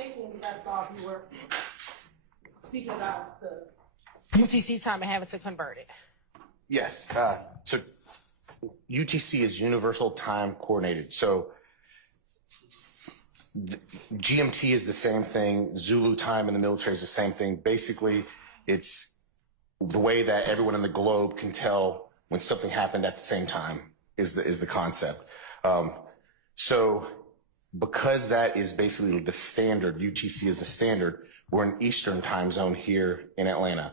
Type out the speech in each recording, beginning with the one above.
think when we left off, you were speaking about the UTC time and having to convert it. Yes. So UTC is Universal Time Coordinated. So GMT is the same thing. Zulu time in the military is the same thing. Basically, it's the way that everyone in the globe can tell when something happened at the same time is the concept. So because that is basically the standard, UTC is the standard, we're in Eastern time zone here in Atlanta.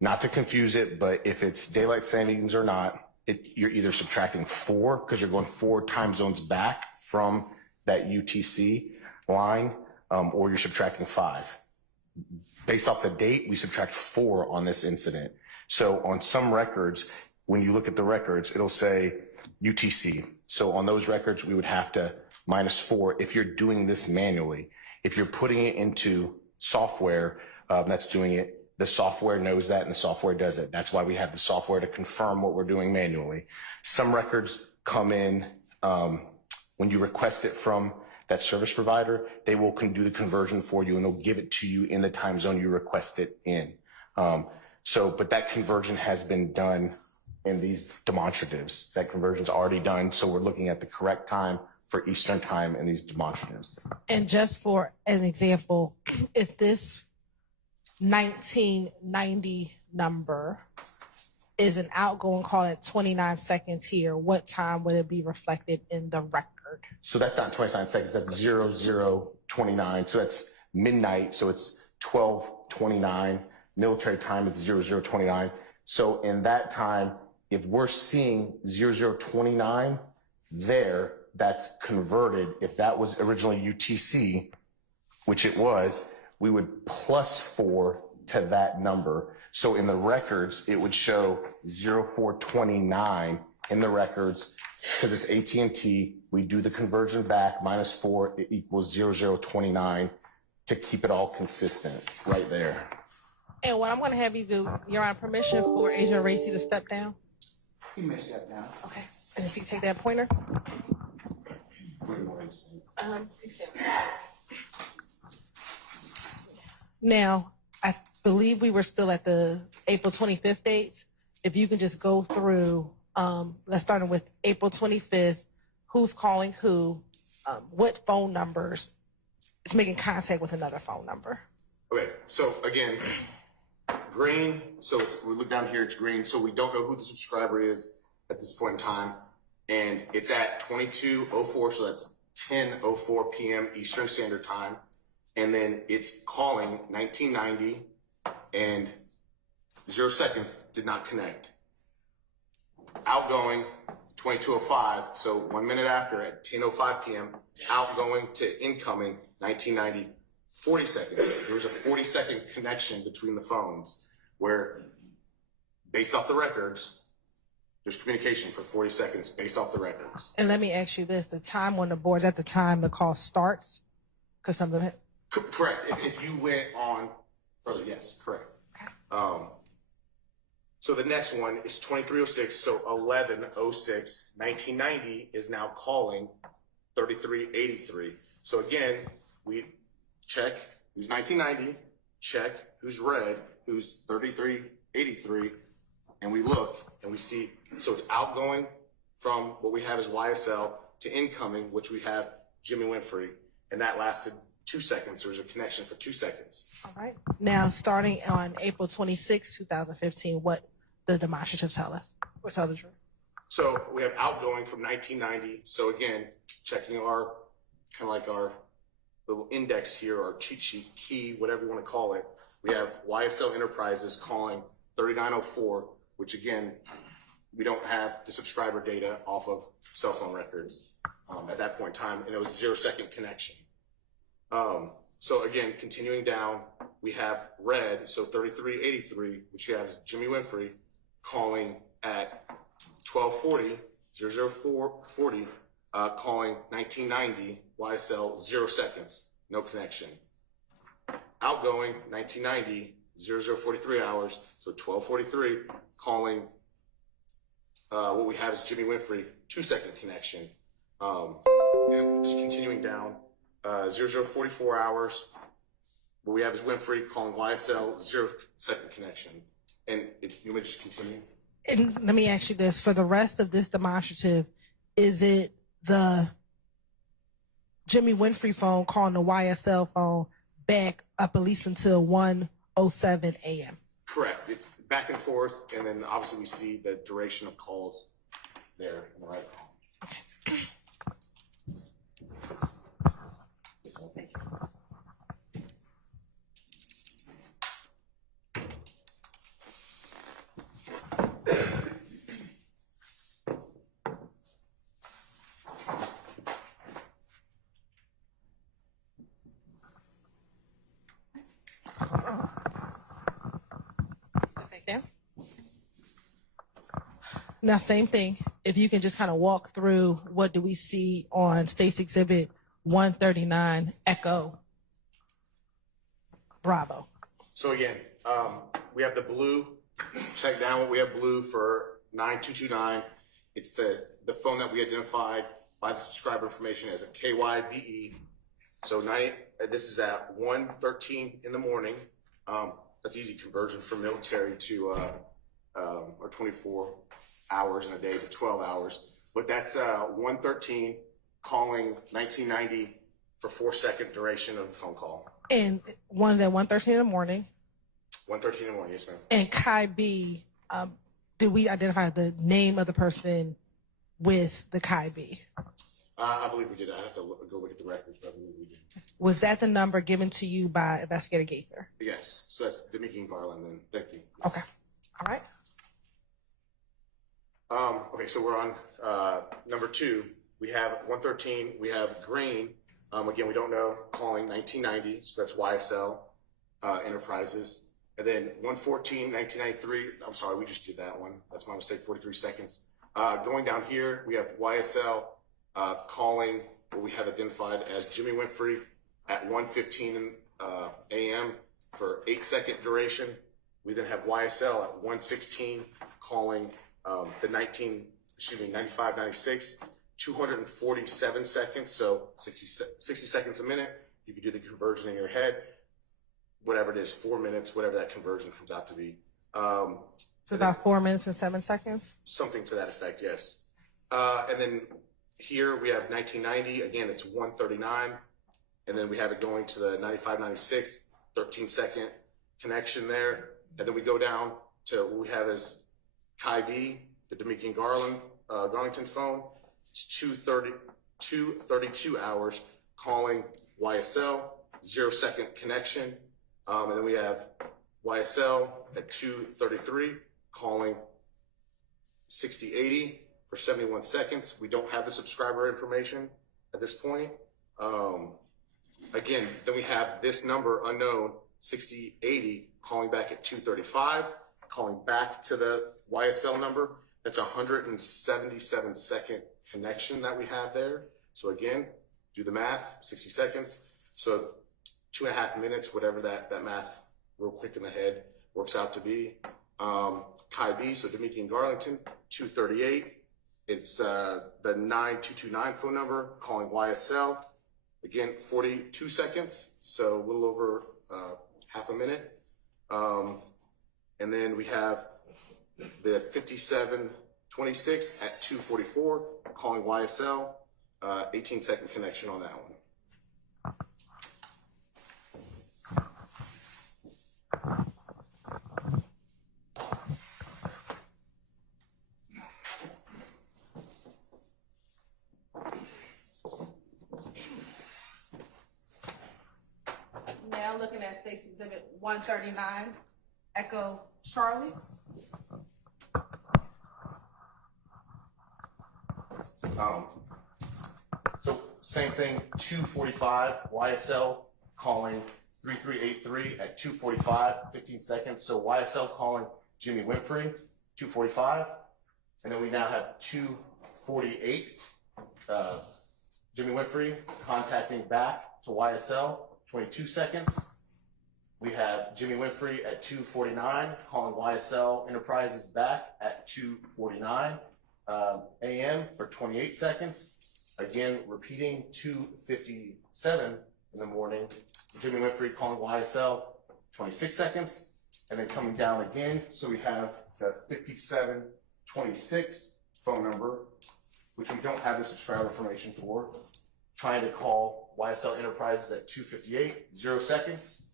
Not to confuse it, but if it's daylight savings or not, you're either subtracting 4 because you're going 4 time zones back from that UTC line, or you're subtracting 5. Based off the date, we subtract 4 on this incident. So on some records, when you look at the records, it'll say UTC. So on those records, we would have to minus 4 if you're doing this manually. If you're putting it into software that's doing it, the software knows that and the software does it. That's why we have the software to confirm what we're doing manually. Some records come in when you request it from that service provider, they will do the conversion for you and they'll give it to you in the time zone you request it in. But that conversion has been done in these demonstratives. That conversion's already done, so we're looking at the correct time for Eastern time in these demonstratives. And just for an example, if this 1990 number is an outgoing call at 29 seconds here, what time would it be reflected in the record? So that's not 29 seconds, that's 0029. So that's midnight, so it's 12:29. Military time, it's 0029. So in that time, if we're seeing 0029 there, that's converted. If that was originally UTC, which it was, we would plus 4 to that number. So in the records, it would show 0429 in the records because it's AT&T. We do the conversion back, minus 4, it equals 0029 to keep it all consistent right there. And what I'm going to have you do, you're on permission for Agent Raissi to step down? He may step down. Okay. And if you take that pointer? Now, I believe we were still at the April 25th dates. If you can just go through, let's start with April 25th, who's calling who, what phone numbers is making contact with another phone number. Okay, so again, green, so we look down here, it's green, so we don't know who the subscriber is at this point in time, and it's at 22:04, so that's 10:04 p.m. Eastern Standard Time, and then it's calling 1990, and 0 seconds did not connect. Outgoing 22:05, so 1 minute after at 10:05 p.m., outgoing to incoming 1990, 40 seconds. There was a 40-second connection between the phones where, based off the records, there's communication for 40 seconds based off the records. And let me ask you this, the time on the boards at the time the call starts? Because some of them... Correct. If you went on further, yes, correct. So the next one is 2306, so 1106, 1990 is now calling 3383. So again, we check who's 1990, check who's red, who's 3383, and we look and we see, so it's outgoing from what we have as YSL to incoming, which we have Jimmy Winfrey, and that lasted 2 seconds. There was a connection for 2 seconds. All right. Now, starting on April 26, 2015, what the demonstrative tell us? What's tell the truth? So we have outgoing from 1990. So again, checking our, kind of like our little index here, our cheat sheet key, whatever you want to call it. We have YSL Enterprises calling 3904, which again, we don't have the subscriber data off of cell phone records at that point in time, and it was 0 second connection. So again, continuing down, we have red, so 3383, which has Jimmy Winfrey calling at 1240, 00440, calling 1990, YSL, 0 seconds, no connection. Outgoing, 1990, 0043 hours, so 1243, calling what we have is Jimmy Winfrey, 2 second connection. And just continuing down, 0044 hours. What we have is Winfrey calling YSL, 0-second connection. And you may just continue. And let me ask you this: for the rest of this demonstrative, is it the Jimmy Winfrey phone calling the YSL phone back up at least until 1:07 a.m.? Correct. It's back and forth, and then obviously we see the duration of calls there in the right column. Okay. Thank you. Back down. Now, same thing. If you can just kind of walk through what do we see on State's Exhibit 139 Echo Bravo. So again, we have the blue. Check down. We have blue for 9229. It's the phone that we identified by the subscriber information as a KYBE. So this is at 1:13 in the morning. That's easy conversion from military to or 24 hours in a day to 12 hours. But that's 1:13 calling 1990 for 4-second duration of the phone call. And one's at 1:13 in the morning. 1:13 in the morning, yes, ma'am. And Kai B, did we identify the name of the person with the Kai B? I believe we did. I have to go look at the records, but I believe we did. Was that the number given to you by Investigator Gaither? Yes. So that's Demikian Garland. And thank you. Okay. All right. Okay, so we're on number 2. We have 113. We have Green. Again, we don't know, calling 1990. So that's YSL Enterprises. And then 114, 1993. I'm sorry, we just did that one. That's my mistake, 43 seconds. Going down here, we have YSL calling what we have identified as Jimmy Winfrey at 1:15 a.m. for 8-second duration. We then have YSL at 1:16 calling the 95, 96, 247 seconds, so 60 seconds a minute. You can do the conversion in your head, whatever it is, 4 minutes, whatever that conversion comes out to be. So about 4 minutes and 7 seconds? Something to that effect, yes. And then here we have 1990, again, it's 1:39. And then we have it going to the 95, 96, 13-second connection there. And then we go down to what we have as Kai B, the Demikian Garlington phone. It's 2:32 hours calling YSL, 0-second connection. And then we have YSL at 2:33 calling 6080 for 71 seconds. We don't have the subscriber information at this point. Again, then we have this number unknown, 6080, calling back at 2:35, calling back to the YSL number. That's a 177-second connection that we have there. So again, do the math, 60 seconds. So 2.5 minutes, whatever that math real quick in the head works out to be. Kai B, so Demikian Garlington, 2:38. It's the 9229 phone number calling YSL. Again, 42 seconds, so a little over half a minute. And then we have the 5726 at 2:44 calling YSL, 18-second connection on that one. Now looking at State's Exhibit 139, Echo Charlie. So same thing, 2:45, YSL calling 3383 at 2:45, 15 seconds. So YSL calling Jimmy Winfrey, 2:45. And then we now have 2:48, Jimmy Winfrey contacting back to YSL, 22 seconds. We have Jimmy Winfrey at 2:49 calling YSL Enterprises back at 2:49 a.m. for 28 seconds. Again, repeating 2:57 in the morning, Jimmy Winfrey calling YSL, 26 seconds, and then coming down again. So we have the 5726 phone number, which we don't have the subscriber information for, trying to call YSL Enterprises at 2:58, 0 seconds.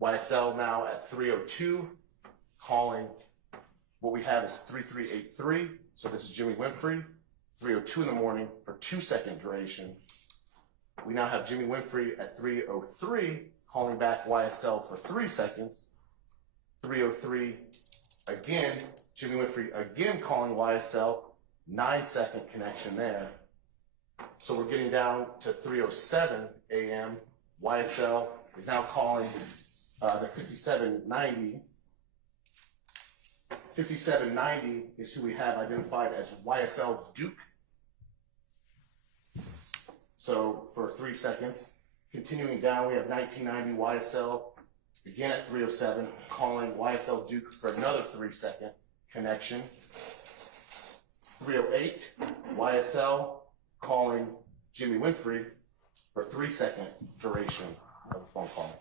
YSL now at 3:02, calling what we have is 3383. So this is Jimmy Winfrey, 3:02 in the morning for 2-second duration. We now have Jimmy Winfrey at 3:03, calling back YSL for 3 seconds. 3:03 again, Jimmy Winfrey again calling YSL, 9-second connection there. So we're getting down to 3:07 a.m. YSL is now calling the 5790. 5790 is who we have identified as YSL Duke. So for 3 seconds. Continuing down, we have 1990 YSL, again at 3:07, calling YSL Duke for another 3-second connection. 3:08, YSL calling Jimmy Winfrey for 3-second duration of the phone call.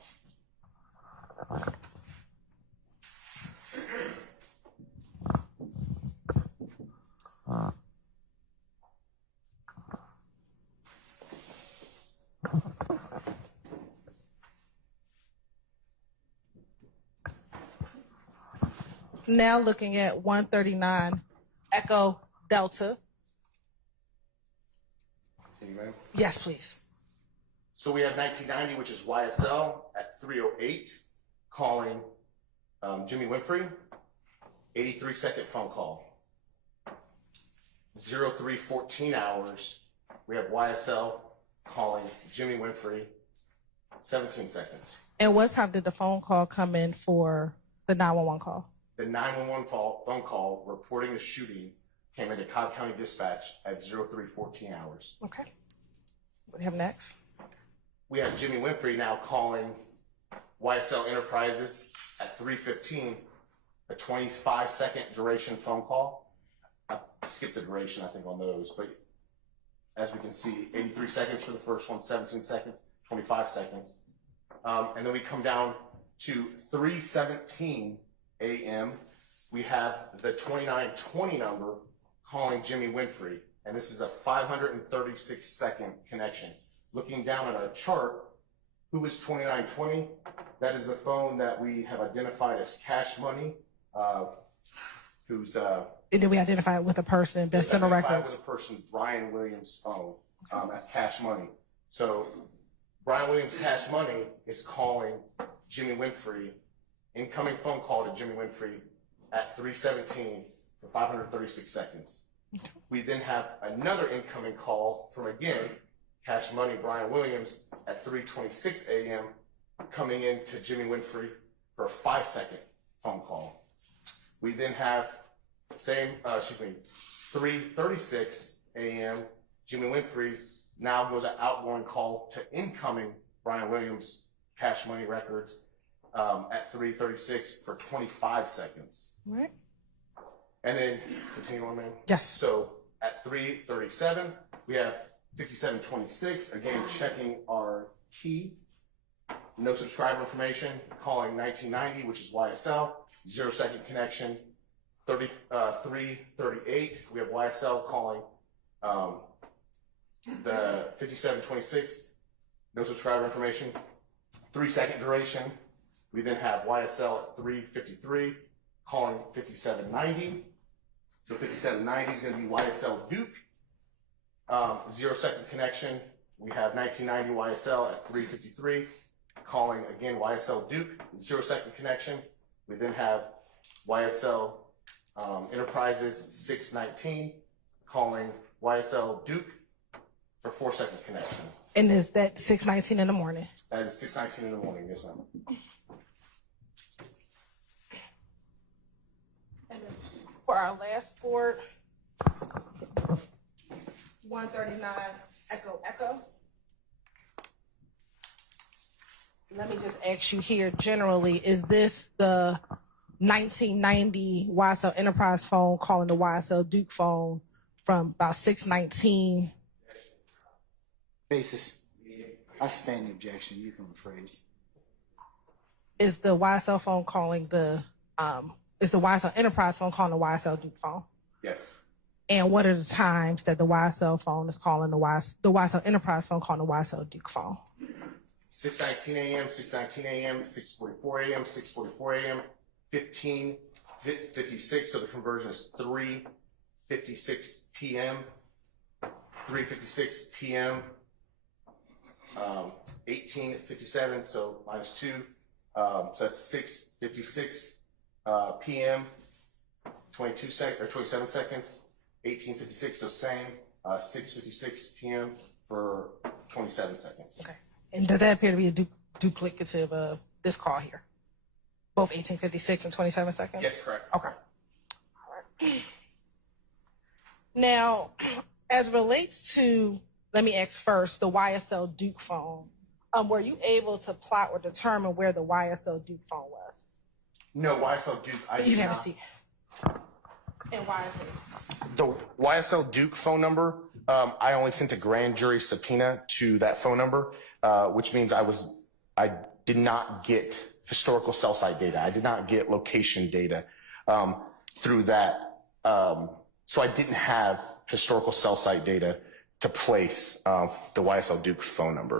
Now looking at 139 Echo Delta. Amen. Yes, please. So we have 1990, which is YSL at 3:08, calling Jimmy Winfrey, 83-second phone call. 0314 hours, we have YSL calling Jimmy Winfrey, 17 seconds. And what time did the phone call come in for the 911 call? The 911 phone call reporting the shooting came into Cobb County Dispatch at 0314 hours. Okay. What do you have next? We have Jimmy Winfrey now calling YSL Enterprises at 3:15, a 25-second duration phone call. I skipped the duration, I think, on those, but as we can see, 83 seconds for the first one, 17 seconds, 25 seconds. And then we come down to 3:17 a.m. We have the 2920 number calling Jimmy Winfrey, and this is a 536-second connection. Looking down at our chart, who is 2920? That is the phone that we have identified as Cash Money, who's And then we identify it with a person, best center records. with a person, Brian Williams' phone, as Cash Money. So Brian Williams' Cash Money is calling Jimmy Winfrey, incoming phone call to Jimmy Winfrey at 3:17 for 536 seconds. We then have another incoming call from, again, Cash Money, Brian Williams, at 3:26 a.m. coming in to Jimmy Winfrey for a 5-second phone call. We then have 3:36 a.m. Jimmy Winfrey now goes an outgoing call to incoming Brian Williams Cash Money records at 3:36 for 25 seconds. All right. And then continue on, man. Yes. So at 3:37 we have 5726, again checking our key. No subscriber information, calling 1990, which is YSL, 0-second connection. 3:38, we have YSL calling the 5726, no subscriber information. 3-second duration. We then have YSL at 3:53 calling 5790. So 5790 is going to be YSL Duke. 0-second connection. We have 1990 YSL at 3:53 calling again YSL Duke. 0-second connection. We then have YSL Enterprises 619 calling YSL Duke for 4-second connection. And is that 6:19 in the morning? That is 6:19 in the morning, yes ma'am. And then for our last board, 139 Echo. Let me just ask you here generally, is this the 1990 YSL Enterprise phone calling the YSL Duke phone from about 6:19 Basis. I sustain the objection. You can rephrase. Is the YSL phone calling is the YSL Enterprise phone calling the YSL Duke phone? Yes. And what are the times that the YSL phone is calling the YSL Enterprise phone calling the YSL Duke phone? 6:19 a.m., 6:19 a.m., 6:44 a.m., 6:44 a.m., 15:56. So the conversion is 3:56 p.m., 3:56 p.m., 18:57. So minus 2. So that's 6:56 p.m., 27 seconds. 18:56. So same. 6:56 p.m. for 27 seconds. Okay. And does that appear to be a duplicative of this call here? Both 18:56 and 27 seconds? Yes, correct. Okay. All right. Now, as it relates to, let me ask first, the YSL Duke phone, were you able to plot or determine where the YSL Duke phone was? No, YSL Duke. You haven't seen it. And why is it? The YSL Duke phone number, I only sent a grand jury subpoena to that phone number, which means I did not get historical cell site data. I did not get location data through that. So I didn't have historical cell site data to place the YSL Duke phone number.